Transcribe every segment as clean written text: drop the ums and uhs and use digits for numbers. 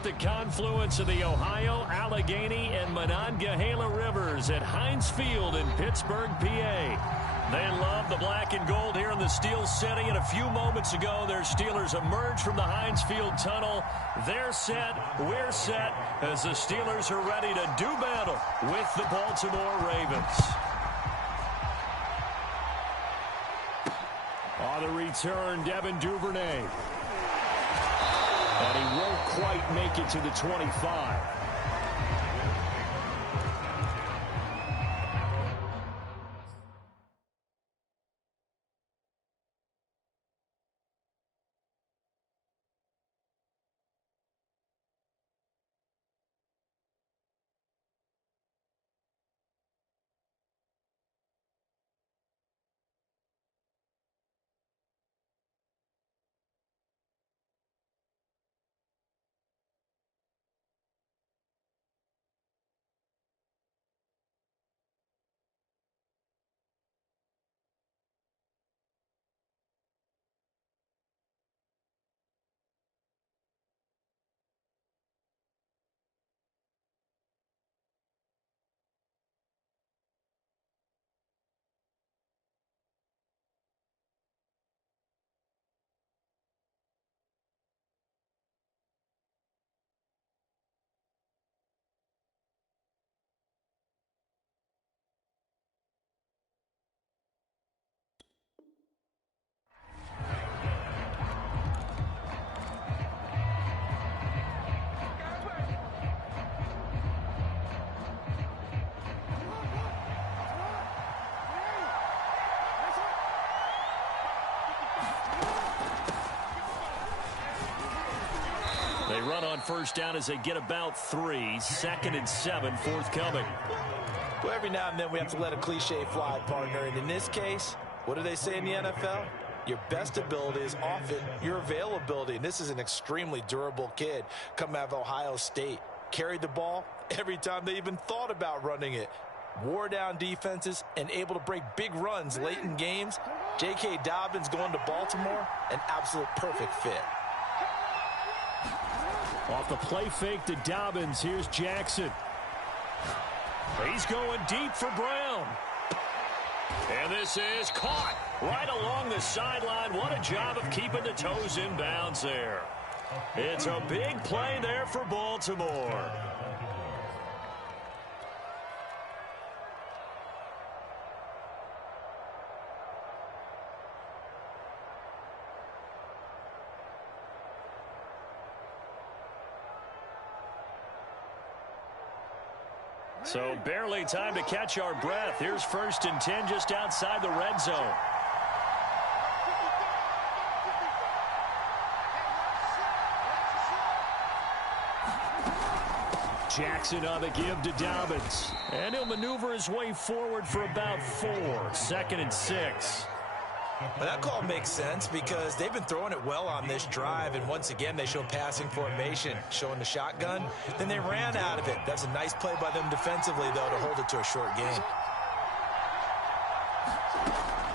at the confluence of the Ohio, Allegheny, and Monongahela Rivers at Heinz Field in Pittsburgh, PA. They love the black and gold here in the Steel City, and a few moments ago, their Steelers emerged from the Heinz Field tunnel. They're set, we're set, as the Steelers are ready to do battle with the Baltimore Ravens. On the return, Devin Duvernay. And he won't quite make it to the 25. They run on first down as they get about 3. 2nd and 7, forthcoming. Well, every now and then we have to let a cliche fly, partner. And in this case, what do they say in the NFL? Your best ability is often your availability. And this is an extremely durable kid coming out of Ohio State. Carried the ball every time they even thought about running it. Wore down defenses and able to break big runs late in games. J.K. Dobbins going to Baltimore, an absolute perfect fit. Off the play fake to Dobbins, here's Jackson. He's going deep for Brown. And this is caught right along the sideline. What a job of keeping the toes in bounds there. It's a big play there for Baltimore. So barely time to catch our breath. Here's 1st and 10 just outside the red zone. Jackson on the give to Dobbins. And he'll maneuver his way forward for about 4. 2nd and 6. Well, that call makes sense because they've been throwing it well on this drive, and once again they show passing formation, showing the shotgun. Then they ran out of it. That's a nice play by them defensively, though, to hold it to a short game.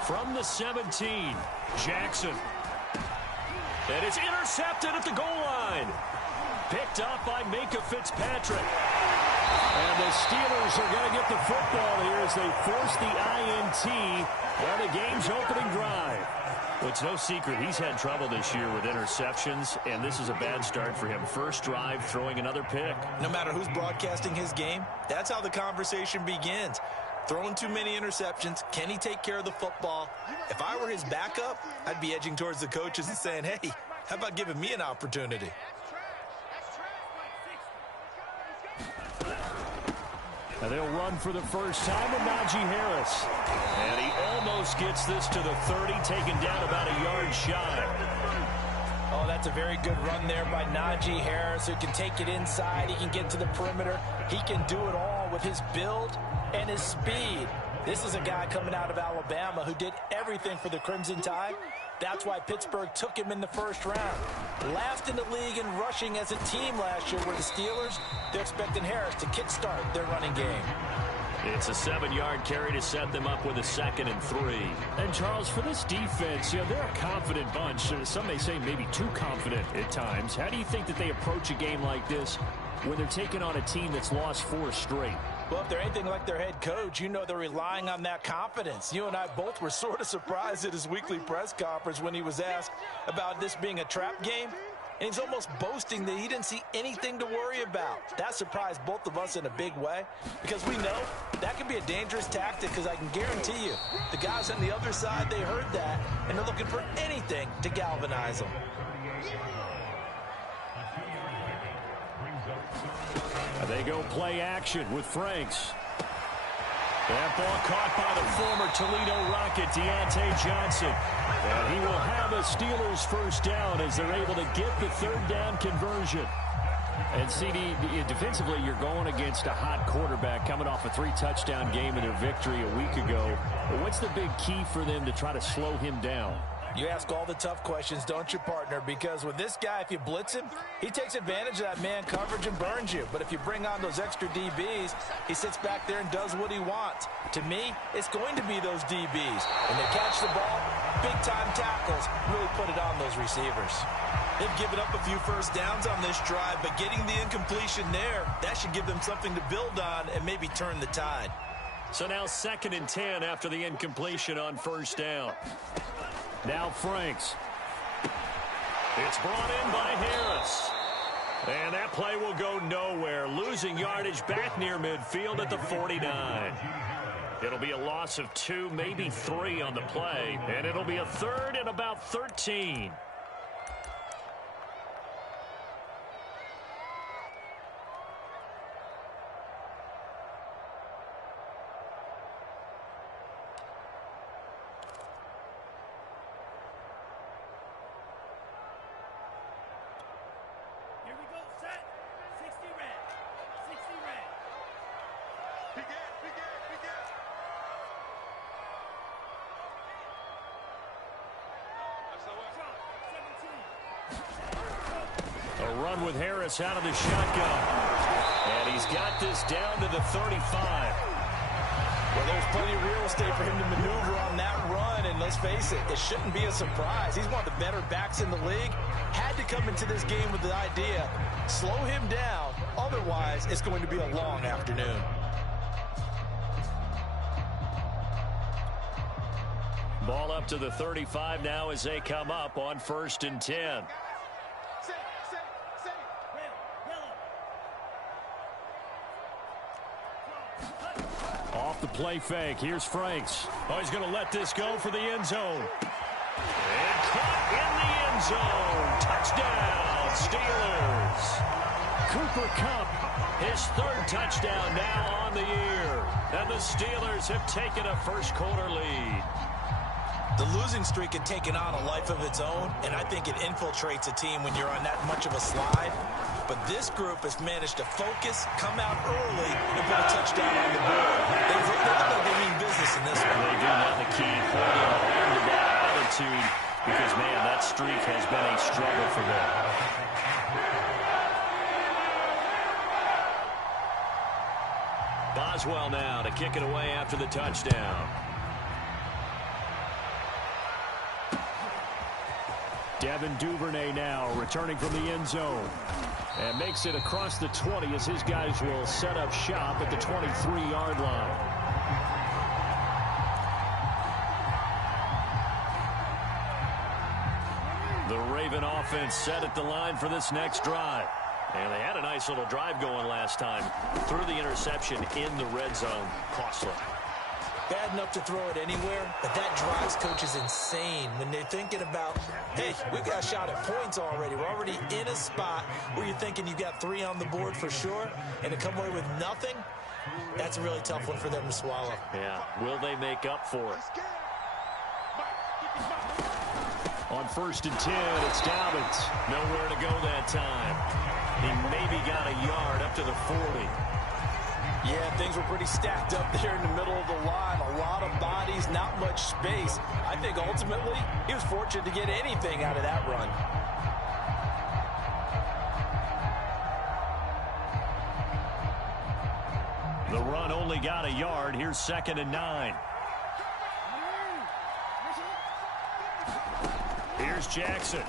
From the 17, Jackson. And it's intercepted at the goal line. Picked up by Minka Fitzpatrick. And the Steelers are going to get the football here as they force the INT on the game's opening drive. Well, it's no secret he's had trouble this year with interceptions, and this is a bad start for him. First drive, throwing another pick. No matter who's broadcasting his game, that's how the conversation begins. Throwing too many interceptions, can he take care of the football? If I were his backup, I'd be edging towards the coaches and saying, hey, how about giving me an opportunity? And they'll run for the first time with Najee Harris. And he almost gets this to the 30, taken down about a yard shy. Oh, that's a very good run there by Najee Harris, who can take it inside. He can get to the perimeter. He can do it all with his build and his speed. This is a guy coming out of Alabama who did everything for the Crimson Tide. That's why Pittsburgh took him in the first round. Last in the league in rushing as a team last year were the Steelers. They're expecting Harris to kickstart their running game. It's a 7-yard carry to set them up with a 2nd and 3. And, Charles, for this defense, they're a confident bunch. Some may say maybe too confident at times. How do you think that they approach a game like this when they're taking on a team that's lost 4 straight? Well, if they're anything like their head coach, you know they're relying on that confidence. You and I both were sort of surprised at his weekly press conference when he was asked about this being a trap game. And he's almost boasting that he didn't see anything to worry about. That surprised both of us in a big way because we know that can be a dangerous tactic because I can guarantee you the guys on the other side, they heard that, and they're looking for anything to galvanize them. They go play action with Franks. That ball caught by the former Toledo Rocket, Deontay Johnson. And he will have a Steelers first down as they're able to get the 3rd down conversion. And CD, defensively, you're going against a hot quarterback coming off a 3-touchdown game in their victory a week ago. But what's the big key for them to try to slow him down? You ask all the tough questions, don't you, partner? Because with this guy, if you blitz him, he takes advantage of that man coverage and burns you. But if you bring on those extra DBs, he sits back there and does what he wants. To me, it's going to be those DBs. When they catch the ball, big-time tackles really put it on those receivers. They've given up a few first downs on this drive, but getting the incompletion there, that should give them something to build on and maybe turn the tide. So now 2nd and 10 after the incompletion on 1st down. Now Franks. It's brought in by Harris. And that play will go nowhere. Losing yardage back near midfield at the 49. It'll be a loss of 2, maybe 3 on the play. And it'll be a 3rd and about 13. Run with Harris out of the shotgun. And he's got this down to the 35. Well, there's plenty of real estate for him to maneuver on that run. And let's face it, it shouldn't be a surprise. He's one of the better backs in the league. Had to come into this game with the idea, slow him down. Otherwise, it's going to be a long afternoon. Ball up to the 35 now as they come up on 1st and 10. Off the play fake. Here's Franks. Oh, he's going to let this go for the end zone. And caught in the end zone. Touchdown, Steelers. Cooper Kupp, his 3rd touchdown now on the year. And the Steelers have taken a first-quarter lead. The losing streak had taken on a life of its own, and I think it infiltrates a team when you're on that much of a slide. But this group has managed to focus, come out early, and put a touchdown on the board. They look like they mean business in this one. They do have the key, holding on to that attitude, because, man, that streak has been a struggle for them. Boswell now to kick it away after the touchdown. Devin Duvernay now returning from the end zone. And makes it across the 20 as his guys will set up shop at the 23-yard line. The Raven offense set at the line for this next drive. And they had a nice little drive going last time. Threw the interception in the red zone. Costly. Bad enough to throw it anywhere, but that drives coaches insane when they're thinking about, hey, we got a shot at points already. We're already in a spot where you're thinking you got 3 on the board for sure, and to come away with nothing, that's a really tough one for them to swallow. Yeah, will they make up for it? On 1st and 10, it's Dobbins. Nowhere to go that time. He maybe got a yard up to the 40. Yeah, things were pretty stacked up there in the middle of the line. A lot of bodies, not much space. I think ultimately he was fortunate to get anything out of that run. The run only got a yard. Here's 2nd and 9. Here's Jackson.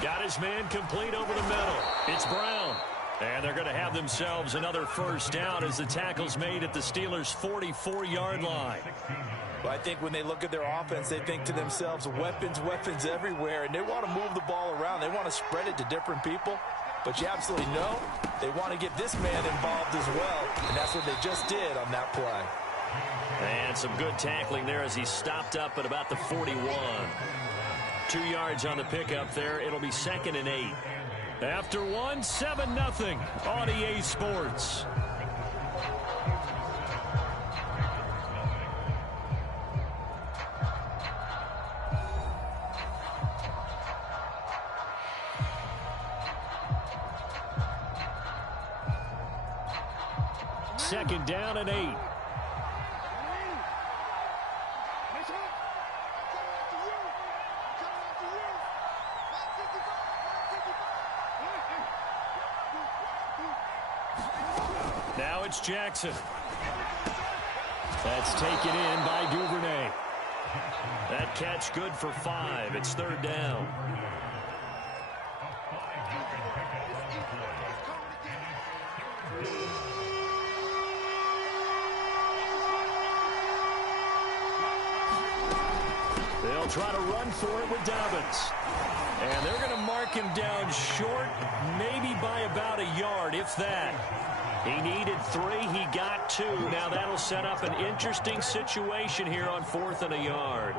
Got his man complete over the middle. It's Brown. And they're going to have themselves another first down as the tackle's made at the Steelers' 44-yard line. Well, I think when they look at their offense, they think to themselves, weapons, weapons everywhere, and they want to move the ball around. They want to spread it to different people. But you absolutely know they want to get this man involved as well, and that's what they just did on that play. And some good tackling there as he stopped up at about the 41. 2 yards on the pickup there. It'll be 2nd and 8. After 1, 7-0 on EA Sports. Second down and 8. Now it's Jackson. That's taken in by Duvernay. That catch good for 5. It's 3rd down. They'll try to run for it with Dobbins. And they're going to mark him down short, maybe by about a yard, if that. He needed 3. He got 2. Now that'll set up an interesting situation here on 4th and a yard.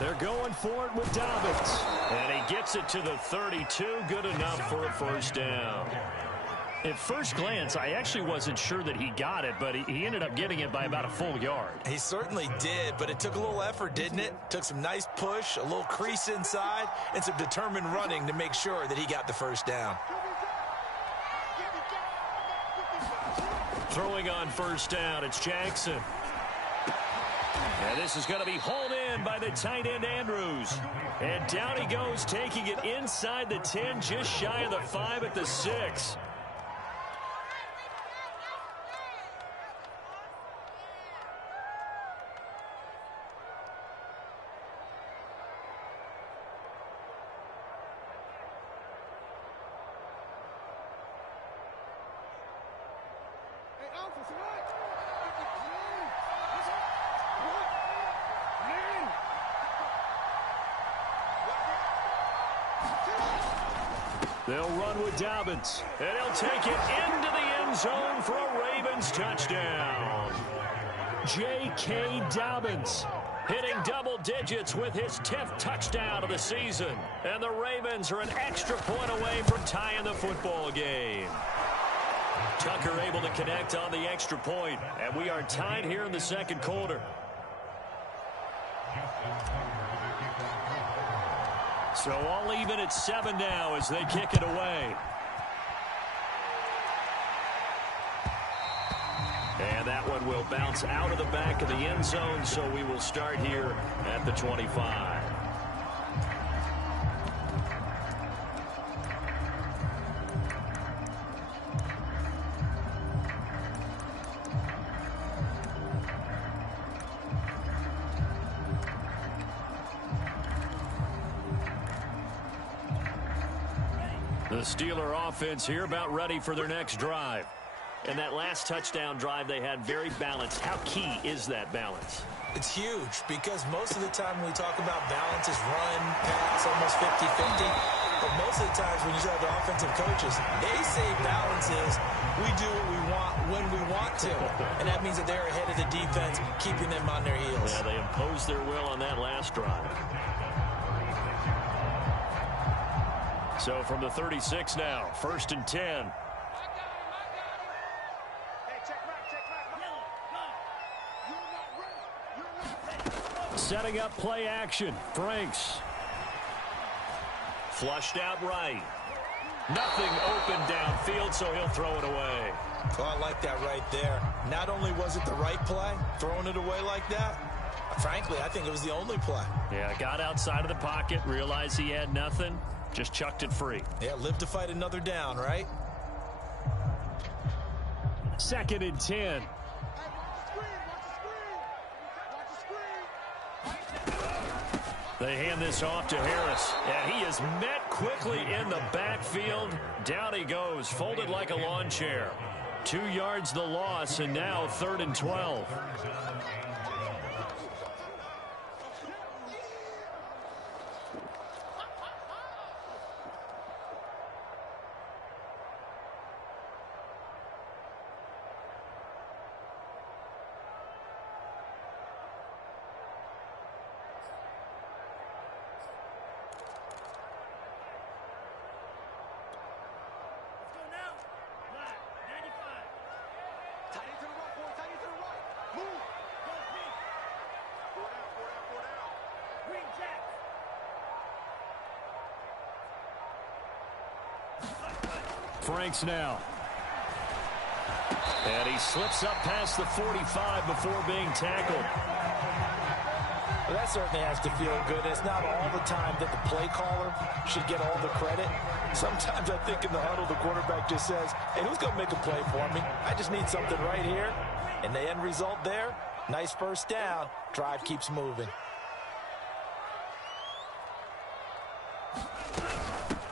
They're going for it with Dobbins. And he gets it to the 32. Good enough for a first down. At first glance, I actually wasn't sure that he got it, but he ended up getting it by about a full yard. He certainly did, but it took a little effort, didn't it? Took some nice push, a little crease inside, and some determined running to make sure that he got the first down. Throwing on first down, it's Jackson. And this is going to be hauled in by the tight end, Andrews. And down he goes, taking it inside the 10, just shy of the 5 at the 6. They'll run with Dobbins, and he'll take it into the end zone for a Ravens touchdown. J.K. Dobbins hitting double digits with his 10th touchdown of the season. And the Ravens are an extra point away from tying the football game. Tucker able to connect on the extra point, and we are tied here in the second quarter. So all even at 7 now as they kick it away. And that one will bounce out of the back of the end zone, so we will start here at the 25. The Steeler offense here about ready for their next drive. And that last touchdown drive they had very balanced. How key is that balance? It's huge because most of the time when we talk about balance is run, pass, almost 50-50. But most of the times when you talk to offensive coaches, they say balance is we do what we want when we want to. And that means that they're ahead of the defense, keeping them on their heels. Yeah, they imposed their will on that last drive. So from the 36 now, 1st and 10. Setting up play action. Franks Flushed out right. Nothing open downfield, so he'll throw it away. Oh, I like that right there. Not only was it the right play, throwing it away like that, frankly, I think it was the only play. Yeah, got outside of the pocket, realized he had nothing, just chucked it free. Yeah, live to fight another down, right? 2nd and 10. They hand this off to Harris, and he is met quickly in the backfield. Down he goes, folded like a lawn chair. 2 yards the loss, and now 3rd and 12. Franks now. And he slips up past the 45 before being tackled. Well, that certainly has to feel good. It's not all the time that the play caller should get all the credit. Sometimes I think in the huddle, the quarterback just says, hey, who's going to make a play for me? I just need something right here. And the end result there, nice first down. Drive keeps moving.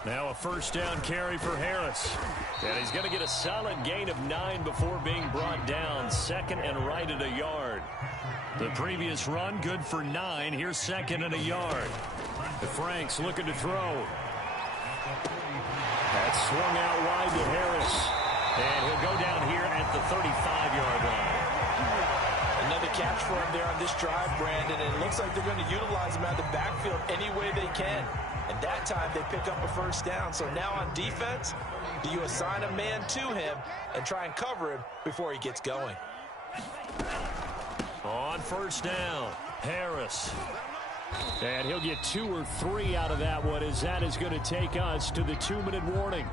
Now a first down carry for Harris. And he's going to get a solid gain of 9 before being brought down. 2nd and right at a yard. The previous run, good for 9. Here's 2nd and a yard. The Franks looking to throw. That's swung out wide to Harris. And he'll go down here at the 35-yard line. Another catch for him there on this drive, Brandon. And it looks like they're going to utilize him out of the backfield any way they can. And that time they pick up a first down. So now on defense, do you assign a man to him and try and cover him before he gets going? On first down, Harris. And he'll get 2 or 3 out of that one, as that is going to take us to the 2-minute warning.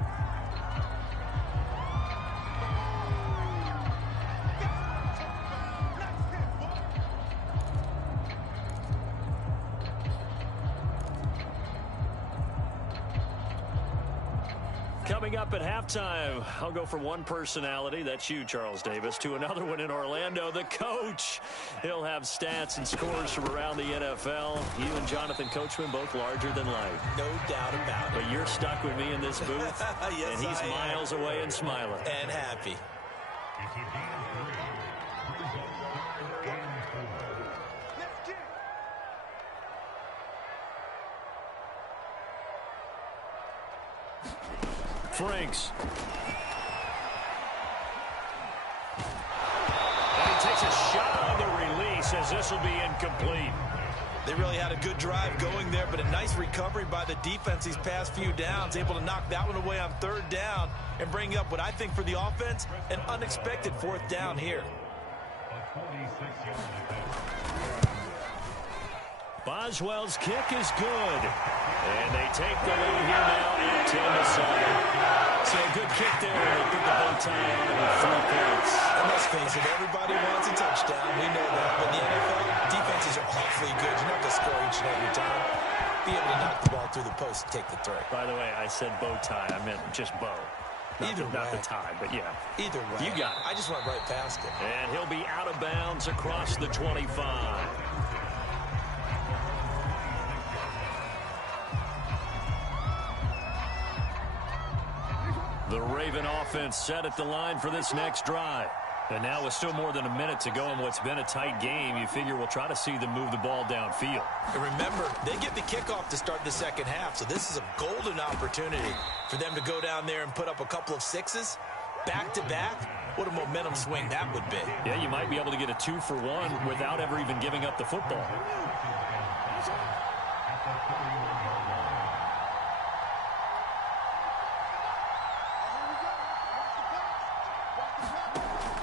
Coming up at halftime, I'll go from one personality, that's you, Charles Davis, to another one in Orlando, the coach. He'll have stats and scores from around the NFL. You and Jonathan Coachman, both larger than life. No doubt about it. But you're stuck with me in this booth, yes, and he's miles away and smiling. And happy. Franks. And he takes a shot on the release, as this will be incomplete. They really had a good drive going there, but a nice recovery by the defense these past few downs, able to knock that one away on 3rd down and bring up what I think for the offense, an unexpected 4th down here. Boswell's kick is good. And they take the lead here now at 10-7. So a good kick there. They put the bow tie on it with 3 points. And let's face it, everybody wants a touchdown. We know that. But in the NFL, defenses are awfully good. You're not going to score each and every time. Be able to knock the ball through the post and take the 3. By the way, I said bow tie. I meant just bow. Not the tie, but yeah. Either way. You got it. I just went right past it. And he'll be out of bounds across the 25. The Raven offense set at the line for this next drive. And now with still more than a minute to go in what's been a tight game, you figure we'll try to see them move the ball downfield. And remember, they get the kickoff to start the second half, so this is a golden opportunity for them to go down there and put up a couple of 6s back-to-back. What a momentum swing that would be. Yeah, you might be able to get a 2-for-1 without ever even giving up the football.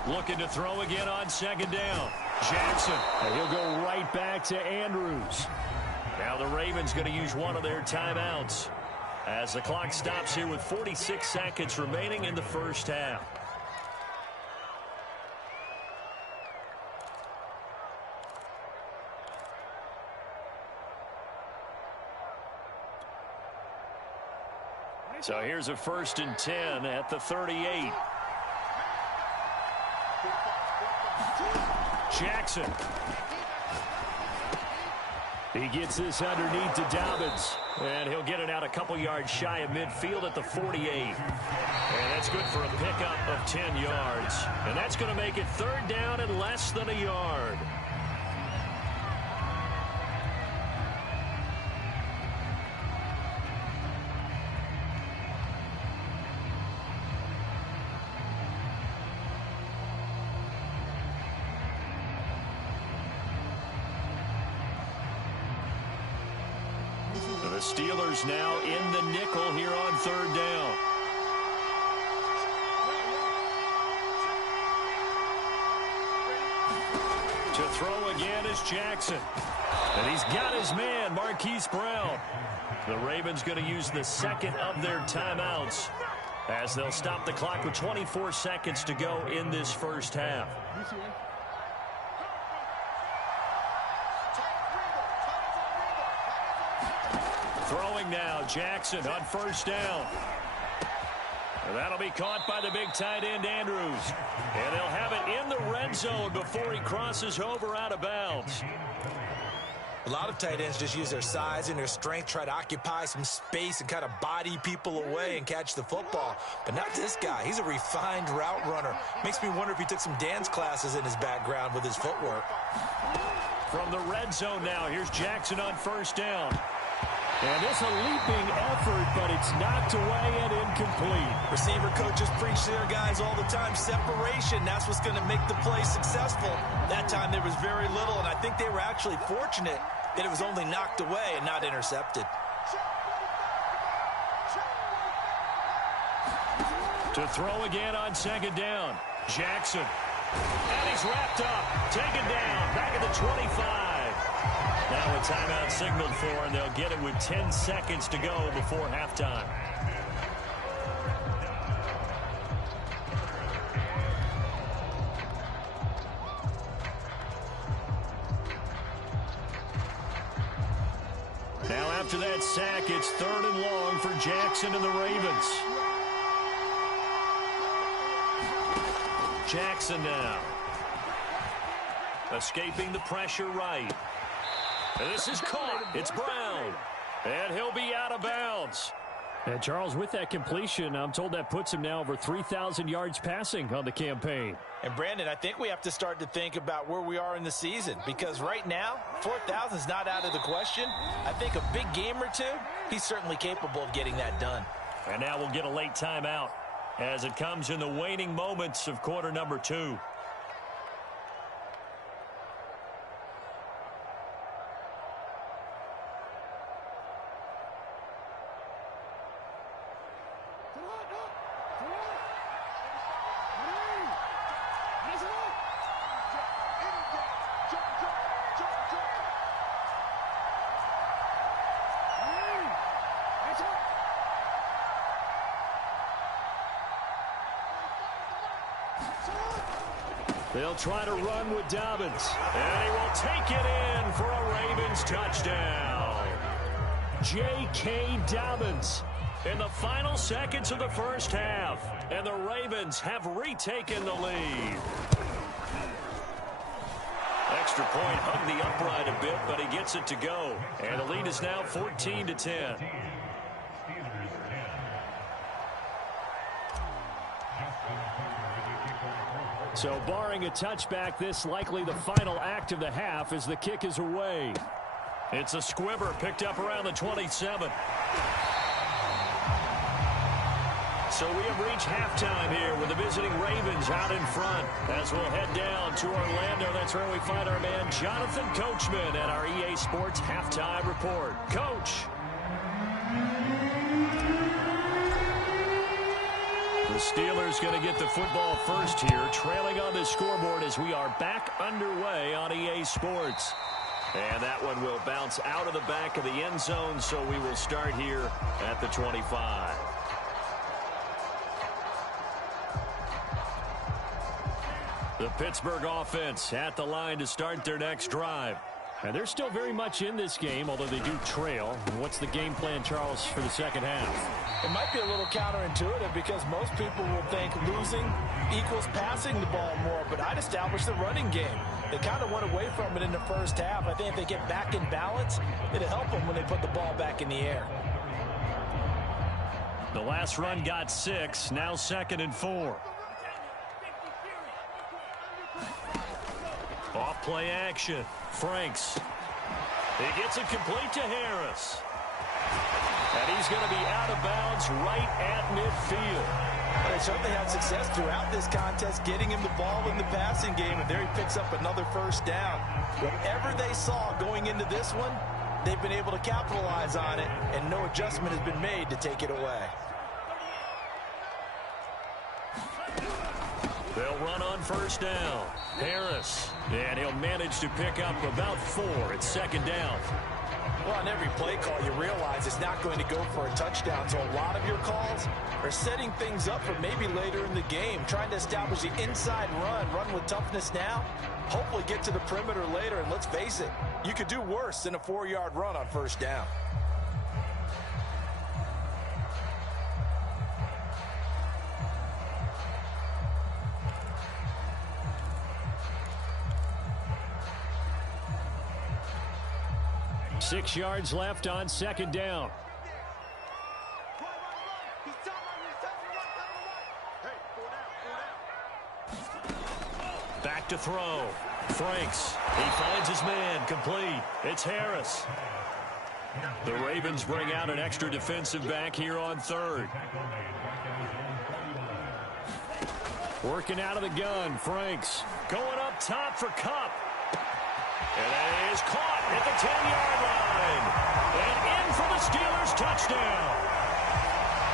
Looking to throw again on 2nd down. Jackson, and he'll go right back to Andrews. Now the Ravens going to use one of their timeouts. as the clock stops here with 46 seconds remaining in the first half. So here's a 1st and 10 at the 38. Jackson. He gets this underneath to Dobbins. And he'll get it out a couple yards shy of midfield at the 48. And that's good for a pickup of 10 yards. And that's going to make it 3rd down and less than a yard. The Steelers now in the nickel here on 3rd down. To throw again is Jackson. And he's got his man, Marquise Brown. The Ravens going to use the 2nd of their timeouts as they'll stop the clock with 24 seconds to go in this first half. Throwing now, Jackson on 1st down. And that'll be caught by the big tight end, Andrews. And they'll have it in the red zone before he crosses over out of bounds. A lot of tight ends just use their size and their strength, try to occupy some space and kind of body people away and catch the football. But not this guy. He's a refined route runner. Makes me wonder if he took some dance classes in his background with his footwork. From the red zone now, here's Jackson on 1st down. And it's a leaping effort, but it's knocked away and incomplete. Receiver coaches preach to their guys all the time. Separation, that's what's going to make the play successful. That time there was very little, and I think they were actually fortunate that it was only knocked away and not intercepted. To throw again on 2nd down. Jackson. And he's wrapped up. Taken down. Back at the 25. Now a timeout signaled for, and they'll get it with 10 seconds to go before halftime. Now after that sack, it's 3rd and long for Jackson and the Ravens. Jackson now. Escaping the pressure right. And this is caught. It's Brown. And he'll be out of bounds. And Charles, with that completion, I'm told that puts him now over 3,000 yards passing on the campaign. And Brandon, I think we have to start to think about where we are in the season, because right now, 4,000 is not out of the question. I think a big game or two, he's certainly capable of getting that done. And now we'll get a late timeout as it comes in the waning moments of quarter number 2. They'll try to run with Dobbins. And he will take it in for a Ravens touchdown. J.K. Dobbins in the final seconds of the first half. And the Ravens have retaken the lead. Extra point hung the upright a bit, but he gets it to go. And the lead is now 14-10. So barring a touchback, this likely the final act of the half as the kick is away. It's a squibber picked up around the 27. So we have reached halftime here with the visiting Ravens out in front. As we'll head down to Orlando, that's where we find our man Jonathan Coachman at our EA Sports Halftime Report. Coach. The Steelers going to get the football first here, trailing on the scoreboard as we are back underway on EA Sports. And that one will bounce out of the back of the end zone, so we will start here at the 25. The Pittsburgh offense at the line to start their next drive. And they're still very much in this game, although they do trail. What's the game plan, Charles, for the second half? It might be a little counterintuitive because most people will think losing equals passing the ball more, but I'd establish the running game. They kind of went away from it in the first half. I think if they get back in balance, it'll help them when they put the ball back in the air. The last run got 6, now 2nd and 4. Off play action. Franks. He gets it complete to Harris. And he's going to be out of bounds right at midfield. They certainly had success throughout this contest getting him the ball in the passing game, and there he picks up another first down. Whatever they saw going into this one, they've been able to capitalize on it, and no adjustment has been made to take it away. They'll run on first down. Harris. And he'll manage to pick up about 4 at 2nd down. Well, on every play call, you realize it's not going to go for a touchdown. So a lot of your calls are setting things up for maybe later in the game, trying to establish the inside run with toughness now, hopefully get to the perimeter later. And let's face it, you could do worse than a 4-yard run on first down. Six yards left on 2nd down. Back to throw. Franks. He finds his man. Complete. It's Harris. The Ravens bring out an extra defensive back here on 3rd. Working out of the gun. Franks. Going up top for Kupp. And it is caught at the 10-yard line. And in for the Steelers touchdown.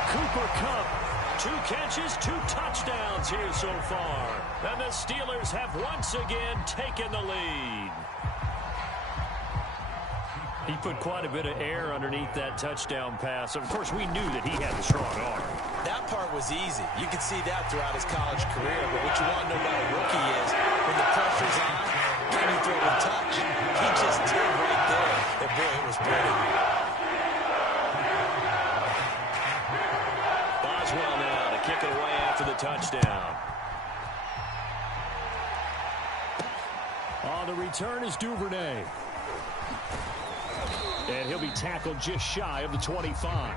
Cooper Kupp, 2 catches, 2 touchdowns here so far. And the Steelers have once again taken the lead. He put quite a bit of air underneath that touchdown pass. Of course, we knew that he had a strong arm. That part was easy. You could see that throughout his college career. But what you want to know about a rookie is when the pressure's on, can you throw a touch? He just did right there. And boy, it was pretty. Boswell now to kick it away after the touchdown. On the return is Duvernay. And he'll be tackled just shy of the 25.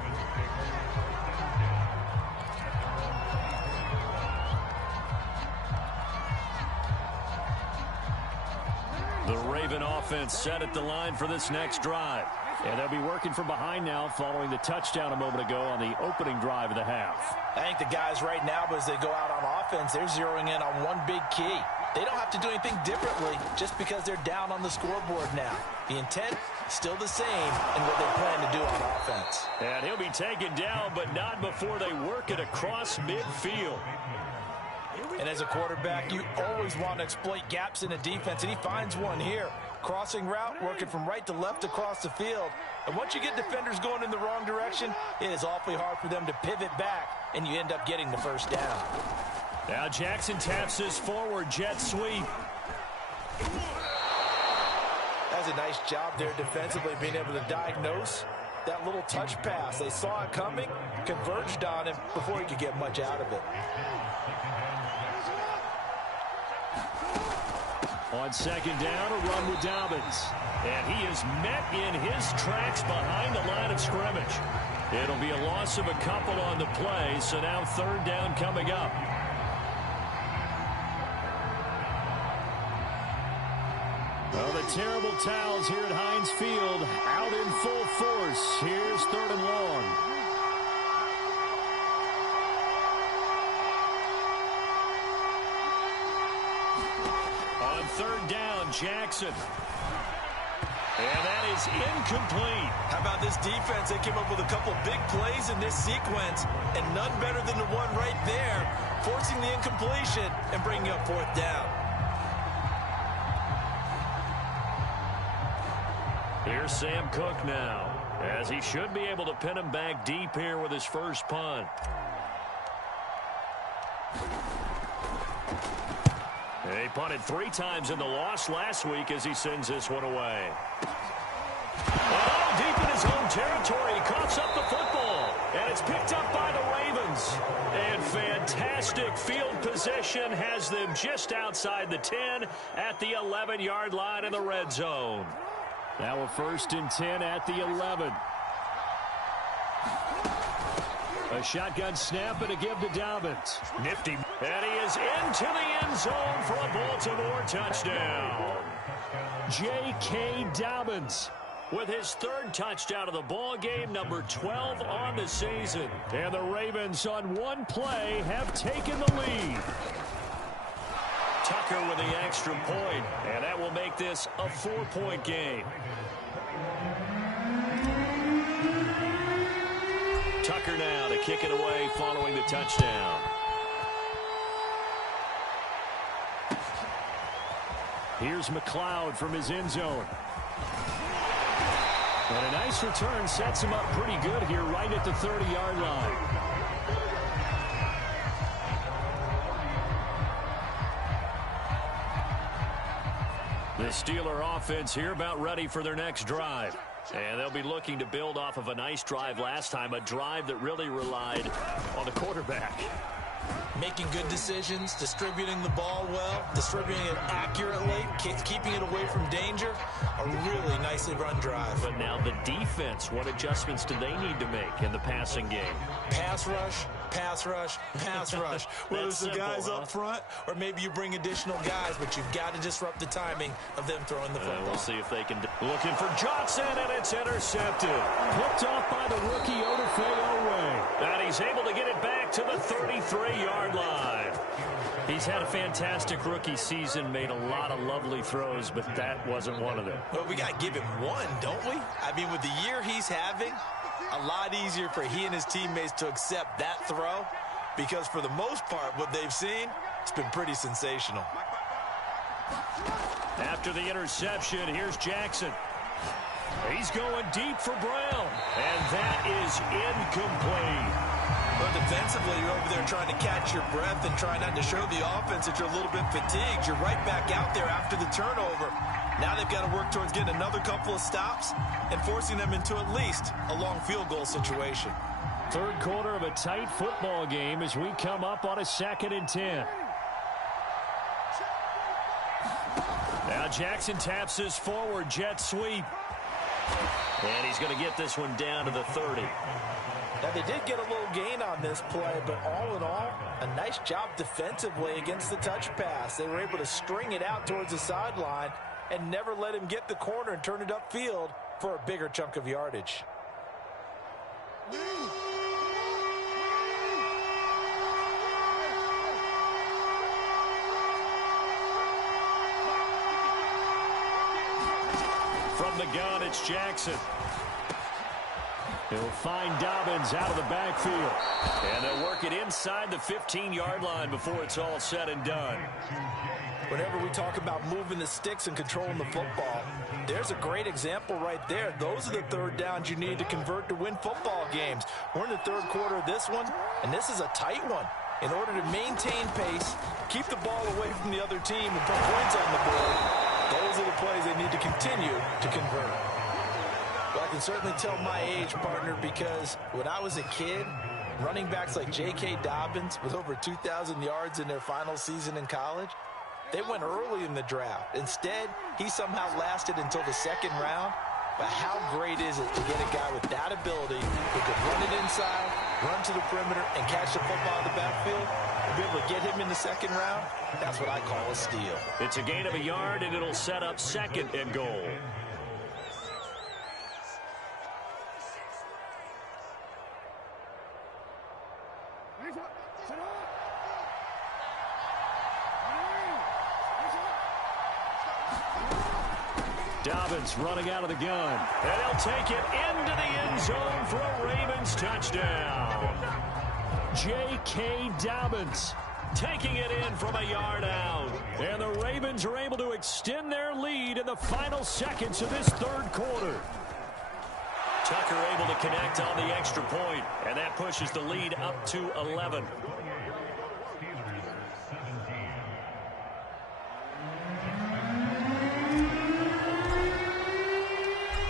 The Raven offense set at the line for this next drive. And they'll be working from behind now following the touchdown a moment ago on the opening drive of the half. I think the guys right now, as they go out on offense, they're zeroing in on one big key. They don't have to do anything differently just because they're down on the scoreboard now. The intent, still the same in what they plan to do on offense. And he'll be taken down, but not before they work it across midfield. And as a quarterback, you always want to exploit gaps in the defense, and he finds one here. Crossing route, working from right to left across the field. And once you get defenders going in the wrong direction, it is awfully hard for them to pivot back, and you end up getting the first down. Now Jackson taps this forward jet sweep. That's a nice job there defensively, being able to diagnose that little touch pass. They saw it coming, converged on him before he could get much out of it. On 2nd down, a run with Dobbins. And he is met in his tracks behind the line of scrimmage. It'll be a loss of a couple on the play, so now 3rd down coming up. Well, the terrible towels here at Heinz Field out in full force. Here's 3rd and long. On 3rd down, Jackson. And that is incomplete. How about this defense? They came up with a couple big plays in this sequence, and none better than the one right there, forcing the incompletion and bringing up 4th down. Here's Sam Cook now, as he should be able to pin him back deep here with his first punt. He punted 3 times in the loss last week as he sends this one away. Oh, deep in his own territory, he coughs up the football, and it's picked up by the Ravens. And fantastic field position has them just outside the 10 at the 11-yard line in the red zone. Now a 1st and 10 at the 11. A shotgun snap and a give to Dobbins. Nifty. And he is into the end zone for a Baltimore touchdown. J.K. Dobbins with his 3rd touchdown of the ball game, number 12 on the season. And the Ravens on one play have taken the lead. Tucker with the extra point, and that will make this a 4-point game. Tucker now to kick it away following the touchdown. Here's McLeod from his end zone. And a nice return sets him up pretty good here right at the 30-yard line. The Steeler offense here about ready for their next drive. And they'll be looking to build off of a nice drive last time, a drive that really relied on the quarterback. Making good decisions, distributing the ball well, distributing it accurately, keeping it away from danger. A really nicely run drive. But now the defense, what adjustments do they need to make in the passing game? Pass rush, pass rush, pass rush. Whether it's the guys up front or maybe you bring additional guys, but you've got to disrupt the timing of them throwing the football. We'll see if they can. Looking for Johnson, and it's intercepted. Picked off by the rookie Odafe Owe. And he's able to get it back to the 33-yard line. He's had a fantastic rookie season, made a lot of lovely throws, but that wasn't one of them. Well, we got to give him one, don't we? I mean, with the year he's having, a lot easier for he and his teammates to accept that throw, because for the most part, what they've seen, it's been pretty sensational. After the interception, here's Jackson. He's going deep for Brown, and that is incomplete. Well, defensively, you're over there trying to catch your breath and trying not to show the offense that you're a little bit fatigued. You're right back out there after the turnover. Now they've got to work towards getting another couple of stops and forcing them into at least a long field goal situation. 3rd quarter of a tight football game as we come up on a 2nd and 10. Now Jackson taps his forward jet sweep. And he's going to get this one down to the 30. Now, they did get a little gain on this play, but all in all, a nice job defensively against the touch pass. They were able to string it out towards the sideline and never let him get the corner and turn it upfield for a bigger chunk of yardage. From the gun, it's Jackson. He'll find Dobbins out of the backfield. And they'll work it inside the 15-yard line before it's all said and done. Whenever we talk about moving the sticks and controlling the football, there's a great example right there. Those are the 3rd downs you need to convert to win football games. We're in the 3rd quarter of this one, and this is a tight one. In order to maintain pace, keep the ball away from the other team, and put points on the board, those are the plays they need to continue to convert. Well, I can certainly tell my age, partner, because when I was a kid, running backs like J.K. Dobbins with over 2,000 yards in their final season in college, they went early in the draft. Instead, he somehow lasted until the 2nd round. But how great is it to get a guy with that ability who could run it inside, run to the perimeter, and catch the football in the backfield, and be able to get him in the 2nd round? That's what I call a steal. It's a gain of a yard, and it'll set up 2nd and goal. Dobbins running out of the gun. And he'll take it into the end zone for a Ravens touchdown. J.K. Dobbins taking it in from a yard out. And the Ravens are able to extend their lead in the final seconds of this 3rd quarter. connect on the extra point, and that pushes the lead up to 11.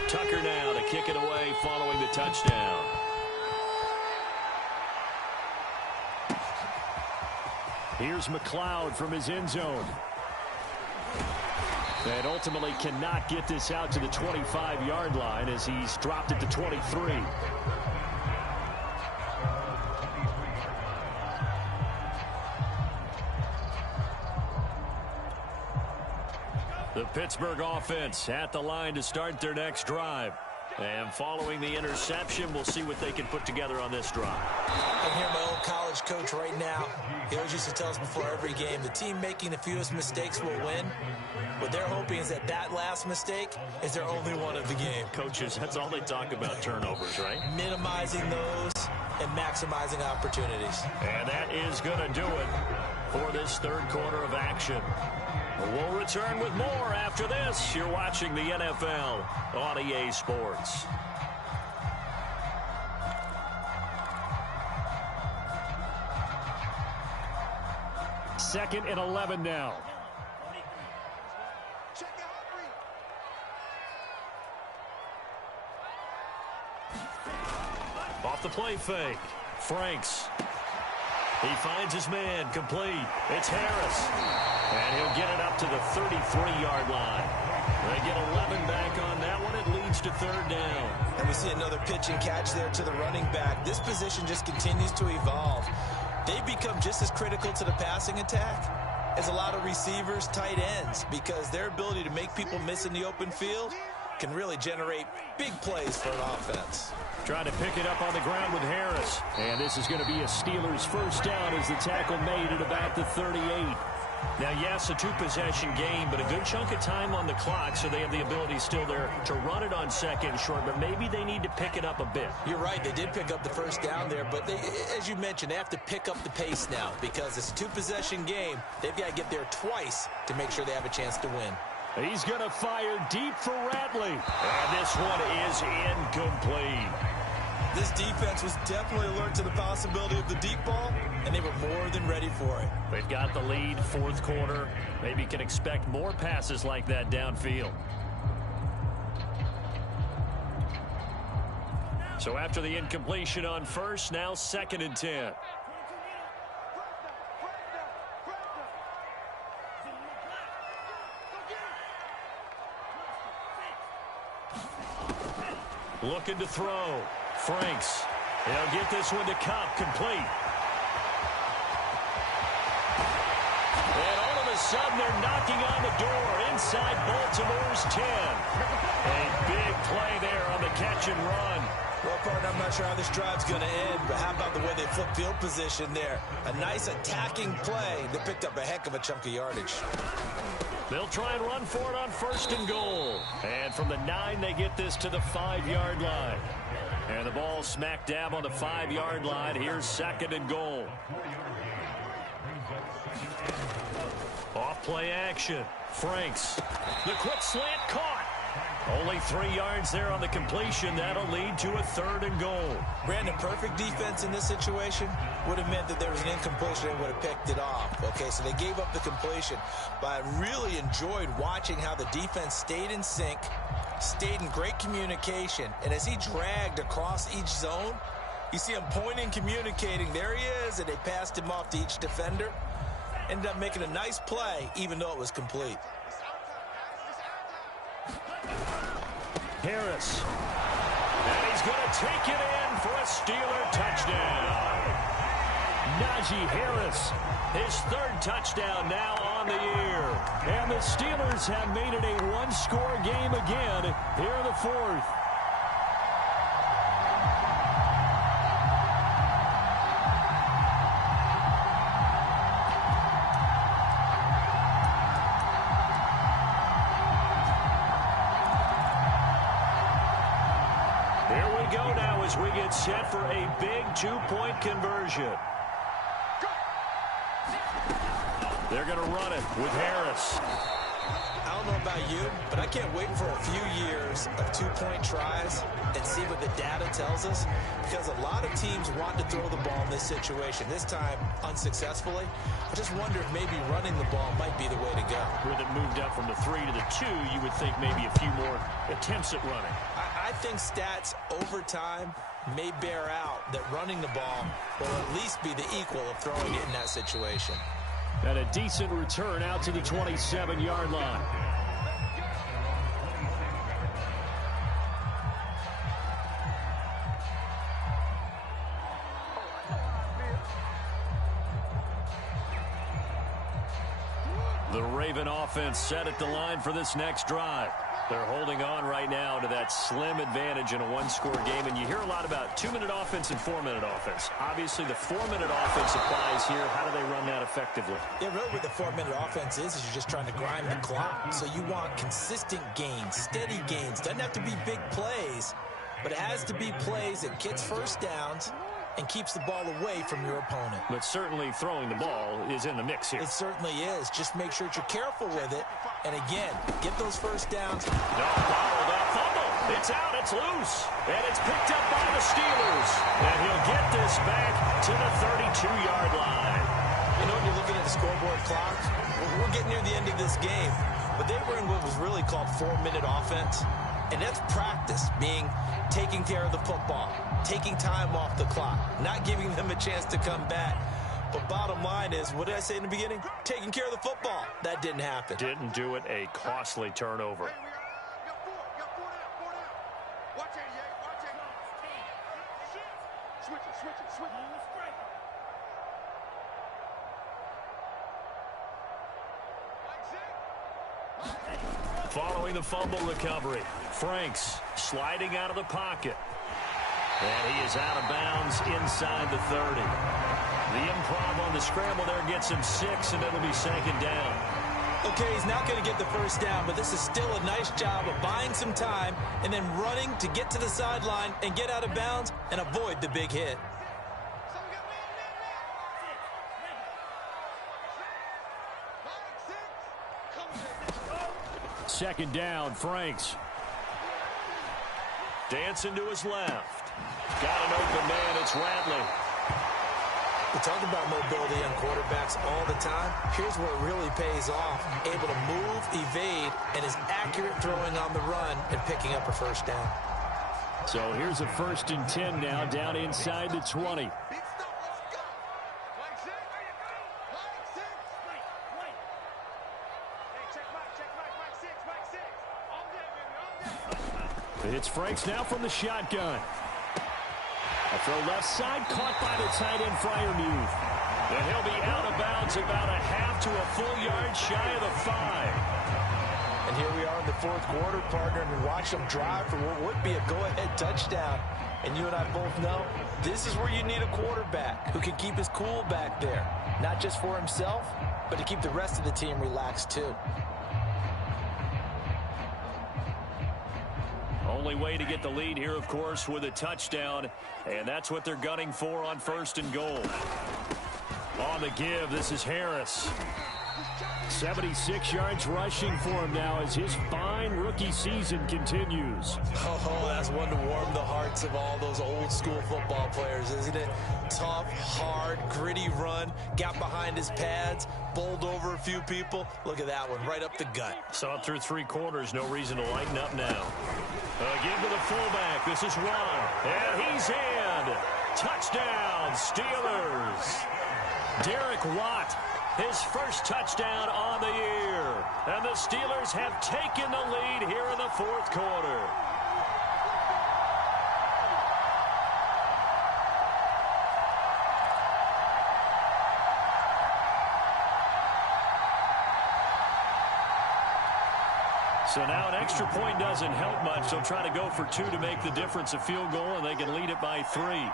Tucker now to kick it away following the touchdown. Here's McLeod from his end zone. And ultimately cannot get this out to the 25-yard line as he's dropped it to 23. The Pittsburgh offense at the line to start their next drive. And following the interception, we'll see what they can put together on this drive. I hear my old college coach right now. He always used to tell us before every game, the team making the fewest mistakes will win. What they're hoping is that that last mistake is their only one of the game. Coaches, that's all they talk about, turnovers, right? Minimizing those and maximizing opportunities. And that is going to do it for this third quarter of action. We'll return with more after this. You're watching the NFL on EA Sports. Second and 11 now. Off the play fake. Franks. He finds his man, complete. It's Harris. And he'll get it up to the 33-yard line. They get 11 back on that one. It leads to third down. And we see another pitch and catch there to the running back. This position just continues to evolve. They've become just as critical to the passing attack as a lot of receivers, tight ends, because their ability to make people miss in the open field can really generate big plays for an offense. Trying to pick it up on the ground with Harris. And this is going to be a Steelers first down as the tackle made at about the 38. Now, yes, a two-possession game, but a good chunk of time on the clock, so they have the ability still there to run it on second and short, but maybe they need to pick it up a bit. You're right. They did pick up the first down there, but they, as you mentioned, they have to pick up the pace now because it's a two-possession game. They've got to get there twice to make sure they have a chance to win. He's going to fire deep for Ratley. And this one is incomplete. This defense was definitely alert to the possibility of the deep ball, and they were more than ready for it. They've got the lead, fourth quarter. Maybe can expect more passes like that downfield. So after the incompletion on first, now second and 10. Looking to throw. Franks. He'll get this one to Cup, complete. And all of a sudden, they're knocking on the door inside Baltimore's 10. A big play there on the catch and run. Well, partner, I'm not sure how this drive's going to end, but how about the way they flip field position there? A nice attacking play that picked up a heck of a chunk of yardage. They'll try and run for it on first and goal. And from the 9, they get this to the 5-yard line. And the ball smack dab on the 5-yard line. Here's second and goal. Off play action. Franks. The quick slant caught. Only 3 yards there on the completion. That'll lead to a third and goal. Brandon, perfect defense in this situation would have meant that there was an incompletion and would have picked it off. Okay, so they gave up the completion. But I really enjoyed watching how the defense stayed in sync, stayed in great communication. And as he dragged across each zone, you see him pointing, communicating. There he is, and they passed him off to each defender. Ended up making a nice play, even though it was complete. Harris. And he's going to take it in for a Steeler touchdown. Najee Harris. His third touchdown now on the year. And the Steelers have made it a one-score game again here in the fourth. As we get set for a big two-point conversion. They're going to run it with Harris. don't know about you, but I can't wait for a few years of two-point tries and see what the data tells us, because a lot of teams want to throw the ball in this situation, this time unsuccessfully. I just wonder if maybe running the ball might be the way to go. With it moved up from the 3 to the 2, you would think maybe a few more attempts at running. I think stats over time may bear out that running the ball will at least be the equal of throwing it in that situation. And a decent return out to the 27-yard line. The Raven offense set at the line for this next drive. They're holding on right now to that slim advantage in a one-score game. And you hear a lot about 2-minute offense and 4-minute offense. Obviously, the 4-minute offense applies here. How do they run that effectively? Yeah, really what the 4-minute offense is you're just trying to grind the clock. So you want consistent gains, steady gains. Doesn't have to be big plays, but it has to be plays that gets first downs and keeps the ball away from your opponent. But certainly throwing the ball is in the mix here. It certainly is. Just make sure that you're careful with it. And again, get those first downs. No, bottled up fumble. It's out. It's loose. And it's picked up by the Steelers. And he'll get this back to the 32-yard line. You know, when you're looking at the scoreboard clock, we're getting near the end of this game. But they were in what was really called 4-minute offense. And that's practice, being taking care of the football, taking time off the clock, not giving them a chance to come back. But bottom line is, what did I say in the beginning? Taking care of the football. That didn't happen. Didn't do it. A costly turnover. Following the fumble recovery, Franks sliding out of the pocket. And he is out of bounds inside the 30. The improv on the scramble there gets him 6, and it'll be 2nd down. Okay, he's not going to get the first down, but this is still a nice job of buying some time and then running to get to the sideline and get out of bounds and avoid the big hit. Second down, Franks. Dancing to his left. Got an open man, it's Ratley. We talk about mobility on quarterbacks all the time. Here's where it really pays off. Able to move, evade, and is accurate throwing on the run and picking up a first down. So here's a 1st and 10 now, down inside the 20. It's Franks now from the shotgun. A throw left side, caught by the tight end, Freiermuth. And he'll be out of bounds about a half to a full yard shy of the 5. And here we are in the 4th quarter, partner, and watch them drive for what would be a go-ahead touchdown. And you and I both know this is where you need a quarterback who can keep his cool back there. Not just for himself, but to keep the rest of the team relaxed too. Only way to get the lead here, of course, with a touchdown. And that's what they're gunning for on 1st and goal. On the give, this is Harris. 76 yards rushing for him now as his fine rookie season continues. Oh, that's one to warm the hearts of all those old school football players, isn't it? Tough, hard, gritty run, got behind his pads, bowled over a few people. Look at that one, right up the gut. Saw it through 3 quarters, no reason to lighten up now. Give to the fullback, this is Ron, and he's in. Touchdown, Steelers. Derek Watt, his first touchdown on the year. And the Steelers have taken the lead here in the 4th quarter. So now an extra point doesn't help much. They'll try to go for 2 to make the difference a field goal, and they can lead it by 3.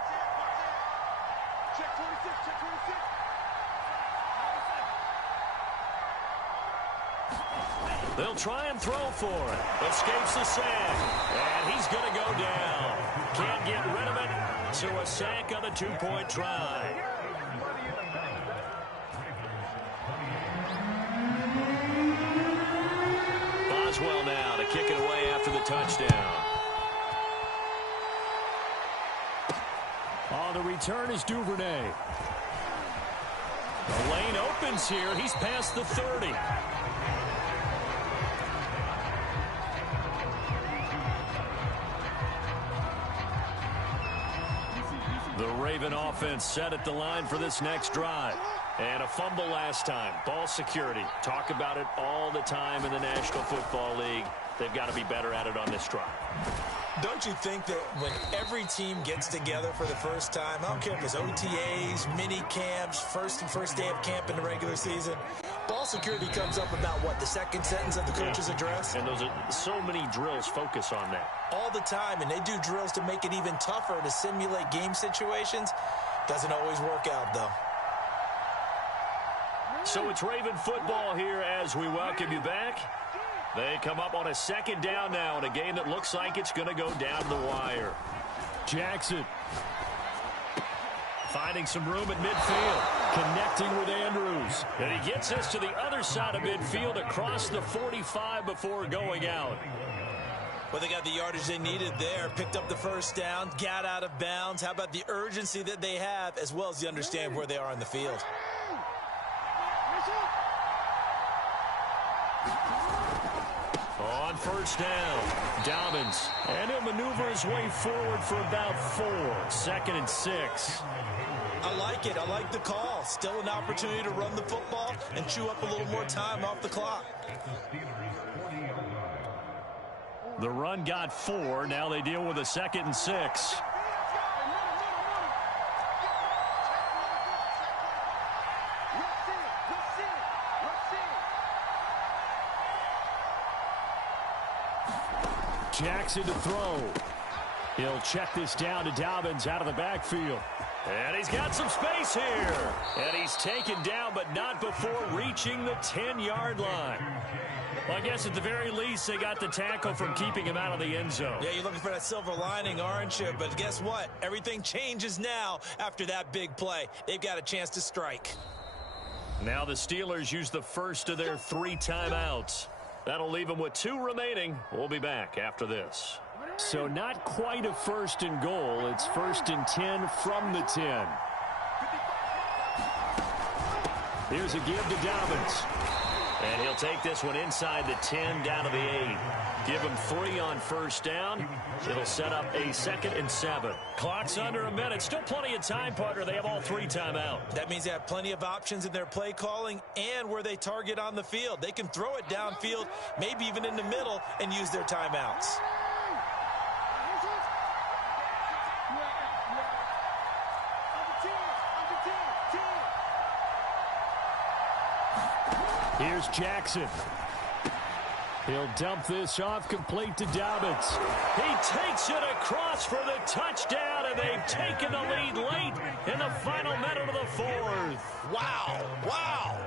They'll try and throw for it. Escapes the sack. And he's going to go down. Can't get rid of it. So a sack on the 2-point try. touchdown. On the return is Duvernay. The lane opens here. He's past the 30. The Raven offense set at the line for this next drive. And a fumble last time. Ball security. Talk about it all the time in the National Football League. They've got to be better at it on this drive. Don't you think that when every team gets together for the first time, I don't care if it's OTAs, mini camps, first day of camp in the regular season, ball security comes up about, what, the second sentence of the coach's address? And those are so many drills focus on that. All the time, and they do drills to make it even tougher to simulate game situations. Doesn't always work out, though. So it's Raven football here as we welcome you back. They come up on a second down now in a game that looks like it's going to go down the wire. Jackson finding some room at midfield. connecting with Andrews. And he gets us to the other side of midfield across the 45 before going out. Well, they got the yardage they needed there, picked up the first down, got out of bounds. How about the urgency that they have, as well as the understand where they are in the field? On first down, Dobbins. And he'll maneuver his way forward for about 4. 2nd and 6. I like it. I like the call. Still an opportunity to run the football and chew up a little more time off the clock. The run got 4. Now they deal with a 2nd and 6. Jackson to throw. He'll check this down to Dobbins out of the backfield. And he's got some space here. And he's taken down, but not before reaching the 10-yard line. Well, I guess at the very least, they got the tackle from keeping him out of the end zone. Yeah, you're looking for that silver lining, aren't you? But guess what? Everything changes now after that big play. They've got a chance to strike. Now the Steelers use the first of their 3 timeouts. That'll leave them with 2 remaining. We'll be back after this. So not quite a 1st and goal. It's 1st and 10 from the 10. Here's a give to Dobbins. And he'll take this one inside the 10 down to the 8. Give him 3 on first down. It'll set up a 2nd and 7. Clock's under a minute. Still plenty of time, partner. They have all 3 timeouts. That means they have plenty of options in their play calling and where they target on the field. They can throw it downfield, maybe even in the middle, and use their timeouts. Here's Jackson. He'll dump this off complete to Dobbins. He takes it across for the touchdown, and they've taken the lead late in the final minute of the 4th. Wow, wow,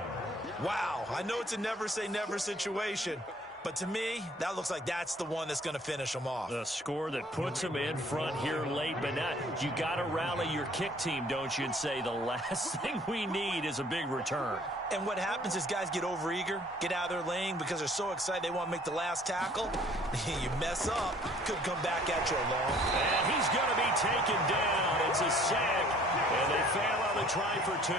wow. I know it's a never say never situation, but to me, that looks like that's the one that's going to finish them off. The score that puts them in front here late, but not. You got to rally your kick team, don't you, and say the last thing we need is a big return. And what happens is guys get overeager, get out of their lane because they're so excited they want to make the last tackle. You mess up, could come back at you along. And he's going to be taken down. It's a sack, and they fail on the try for 2.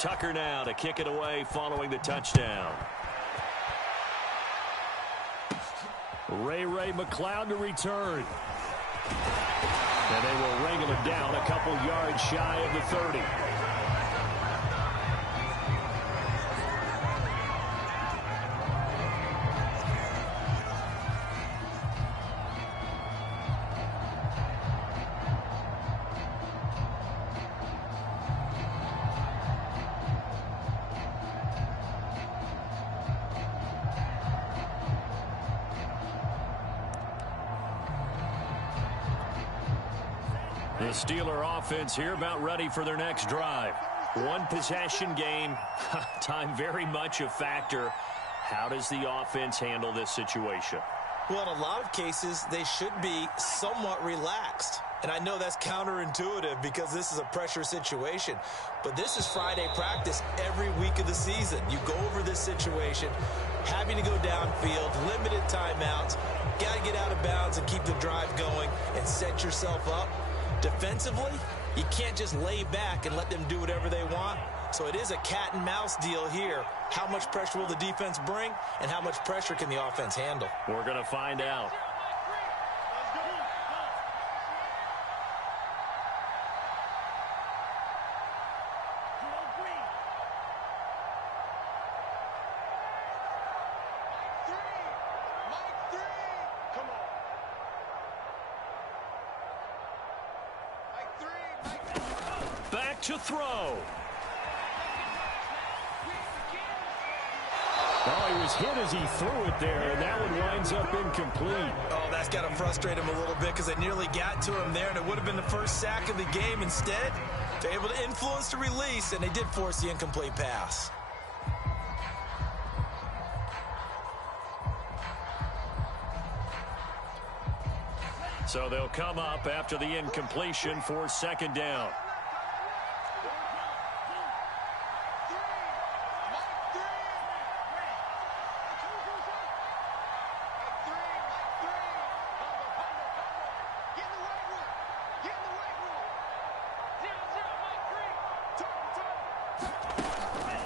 Tucker now to kick it away following the touchdown. Ray McLeod to return. And they will wrangle him down a couple yards shy of the 30. The Steeler offense here about ready for their next drive. 1 possession game. Time very much a factor. How does the offense handle this situation? Well, in a lot of cases, they should be somewhat relaxed. And I know that's counterintuitive because this is a pressure situation. But this is Friday practice every week of the season. You go over this situation, having to go downfield, limited timeouts, got to get out of bounds and keep the drive going and set yourself up. Defensively, you can't just lay back and let them do whatever they want. So it is a cat and mouse deal here. How much pressure will the defense bring, and how much pressure can the offense handle? We're going to find out. Back to throw. Oh, he was hit as he threw it there, and that one winds up incomplete. Oh, that's got to frustrate him a little bit because they nearly got to him there, and it would have been the first sack of the game. Instead, they're able to influence the release, and they did force the incomplete pass. So they'll come up after the incompletion for second down.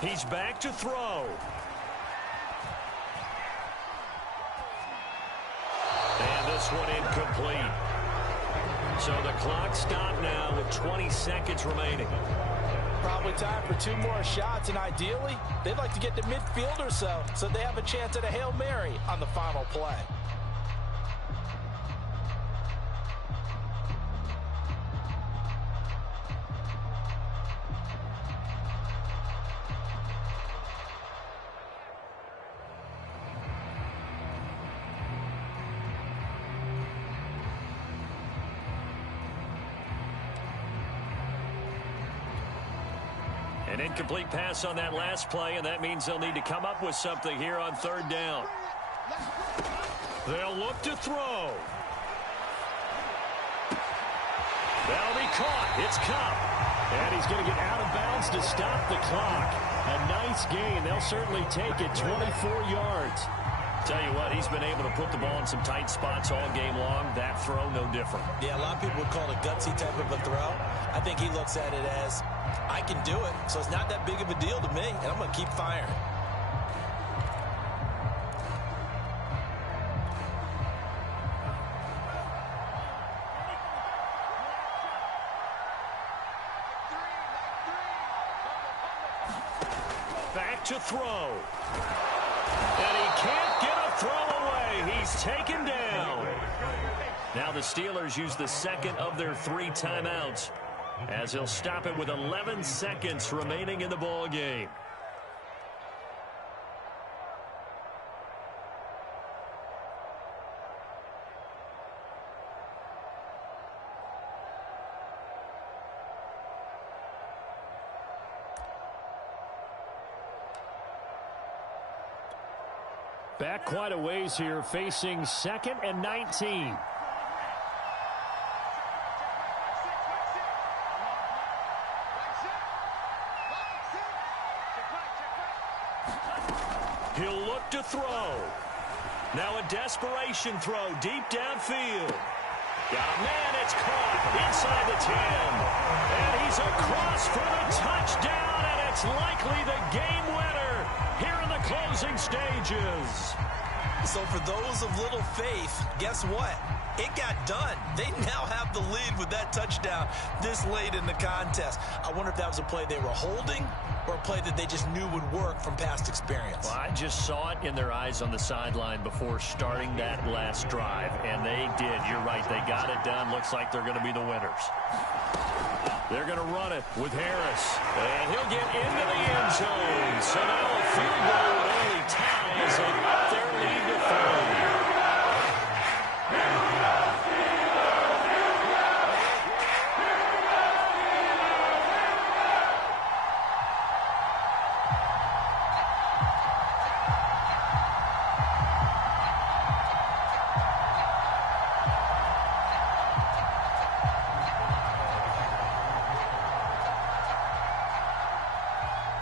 He's back to throw. And this one incomplete. So the clock stopped now with 20 seconds remaining. Probably time for 2 more shots, and ideally, they'd like to get to midfield or so they have a chance at a Hail Mary on the final play. An incomplete pass on that last play, and that means they'll need to come up with something here on third down. They'll look to throw. That'll be caught. It's Cup. And he's going to get out of bounds to stop the clock. A nice gain. They'll certainly take it, 24 yards. Tell you what, he's been able to put the ball in some tight spots all game long. That throw, no different. Yeah, a lot of people would call it a gutsy type of a throw. I think he looks at it as, I can do it, so it's not that big of a deal to me, and I'm going to keep firing. Back to throw. And he can't get a throw away. He's taken down. Now the Steelers use the second of their 3 timeouts, as he'll stop it with 11 seconds remaining in the ball game. Back quite a ways here, facing 2nd and 19. He'll look to throw. Now a desperation throw deep downfield. Got a man, it's caught inside the 10. And he's across for the touchdown, and it's likely the game winner here in the closing stages. So for those of little faith, guess what? It got done. They now have the lead with that touchdown this late in the contest. I wonder if that was a play they were holding or a play that they just knew would work from past experience. Well, I just saw it in their eyes on the sideline before starting that last drive, and they did. You're right. They got it done. Looks like they're going to be the winners. They're going to run it with Harris, and he'll get into the end zone. So now a field goal only ties up their lead to 3.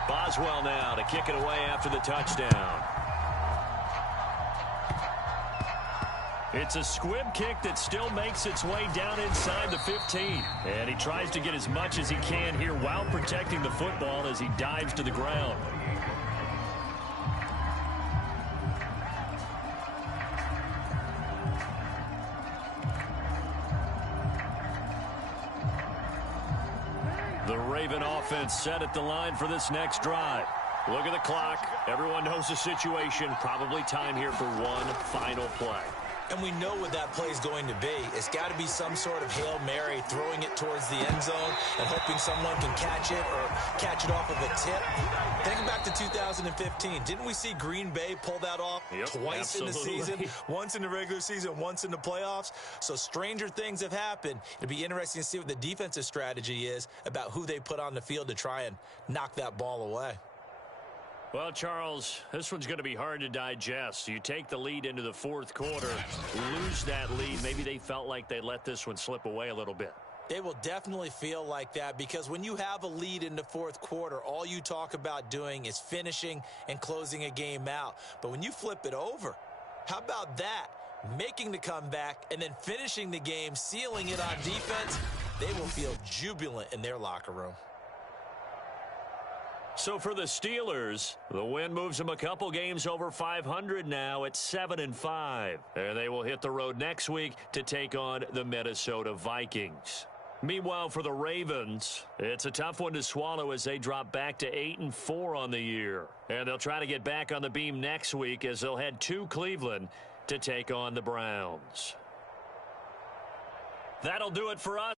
Boswell now to kick it away after the touchdown. It's a squib kick that still makes its way down inside the 15. And he tries to get as much as he can here while protecting the football as he dives to the ground. The Raven offense set at the line for this next drive. Look at the clock. Everyone knows the situation. Probably time here for one final play. And we know what that play is going to be. It's got to be some sort of Hail Mary, throwing it towards the end zone and hoping someone can catch it or catch it off of a tip. Think back to 2015. Didn't we see Green Bay pull that off twice in the season? Once in the regular season, once in the playoffs. So stranger things have happened. It'll be interesting to see what the defensive strategy is about who they put on the field to try and knock that ball away. Well, Charles, this one's going to be hard to digest. You take the lead into the fourth quarter, lose that lead. Maybe they felt like they let this one slip away a little bit. They will definitely feel like that because when you have a lead in the fourth quarter, all you talk about doing is finishing and closing a game out. But when you flip it over, how about that? Making the comeback and then finishing the game, sealing it on defense, they will feel jubilant in their locker room. So for the Steelers, the win moves them a couple games over 500 now at 7-5. And they will hit the road next week to take on the Minnesota Vikings. Meanwhile, for the Ravens, it's a tough one to swallow as they drop back to 8-4 on the year. And they'll try to get back on the beam next week as they'll head to Cleveland to take on the Browns. That'll do it for us.